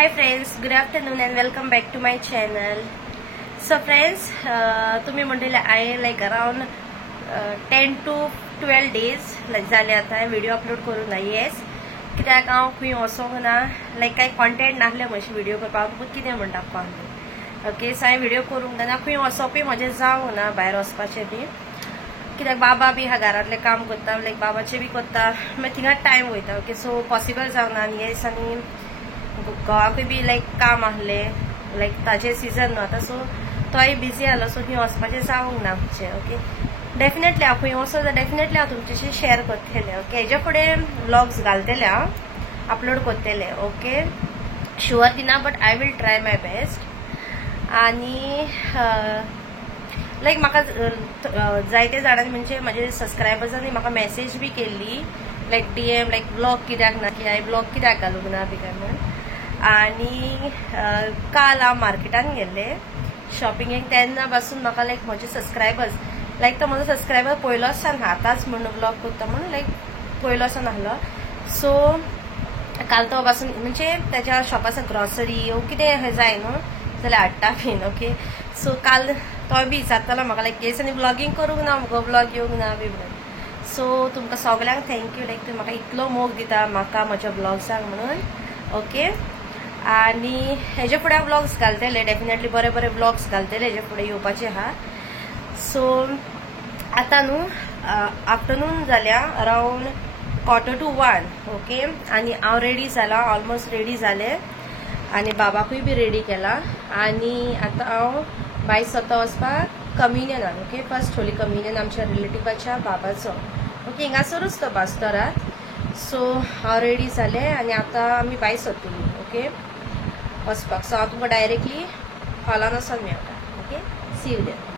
Hi friends, good afternoon and welcome back to my channel. So friends, तुम्ही म्हणलेले आहे like around 10 to 12 days झाले आता video upload करून नाही येस कित्याक हांव खंय वचोंक ना लायक काही कॉन्टेंट नासले मातशें व्हिडिओ करपाक कितें म्हणटा पावले ओके सो हांवें व्हिडिओ करूंक ना खंय वचोपय म्हजें जावंक ना भायर वचपाचें बी कित्याक बाबा बी हा घरातले काम करता लायक बाबाचें बी करता मागीर थिंगा टायम वयता ओके सो पॉसिबल जावना आनी येस आनी घोवाकूय बी लायक काम आहले लायक ताजे सिजन न्हू आतां सो तोय बिजी आसलो सो थंय वचपाचें जावंक ना आमचें ओके डेफिनेटली हांव खंय वचो जाल्यार डेफिनेटली हांव तुमचेशी शेअर करतलें ओके हेजे फुडें व्लॉग्स घालतलें हांव अपलोड करतलें ओके शुअर दिना but I will try my best आनी लायक म्हाका जायते जाणांनी म्हणजे म्हाजे सबस्क्रायबर्सांनी म्हाका मेसेज बी केल्ली लायक डीएम लायक ब्लॉग कित्याक ना की हांवें ब्लॉग कित्याक घालूंक ना बी काय म्हण आनी काल हांव मार्केटान गेल्ले शॉपिंगेक तेन्ना पासून म्हाका लायक म्हजे सबस्क्रायबर्स लायक तो म्हजो सबस्क्रायबर पयलो सान आतांच म्हणून ब्लॉग करता म्हणून लायक पयलो सान आहलो सो काल तो पासून म्हणजे त्याच्या शॉपासान ग्रॉसरी वो कितें जाय न्हू जाल्यार हाडटा बीन ओके सो काल तो बी विचारतालो म्हाका लायक केस आनी ब्लॉगींग करूंक ना मुगो ब्लॉग येवंक ना बी म्हणून सो तुमकां सगळ्यांक थँक्यू लायक तुमी म्हाका इतलो मोग दिता म्हाका म्हज्या ब्लॉग्सांक म्हणून ओके आनी हेजे फुडें हांव ब्लॉग्स घालतले डेफिनेटली बरे बरे ब्लॉग्स घालतले हेजे फुडें येवपाचे आहा सो आतां न्हू आफ्टरनून जाल्या अरावंड 1:45 ओके आनी हांव रेडी जाला ऑलमोस्ट रेडी जालें आनी बाबाकूय बी रेडी केला आनी आतां हांव भायर स्वता वचपाक कम्युनियनान ओके फर्स्ट होली कम्युनियन आमच्या रिलेटिवाच्या बाबाचो ओके हिंगासरूच तो बास्तोरात सो हांव रेडी जालें आनी आतां आमी भायर सरतलीं ओके वचपाक सो हांव तुमकां डायरेक्टली हॉलान वचोन मेळटा ओके सी यू देयर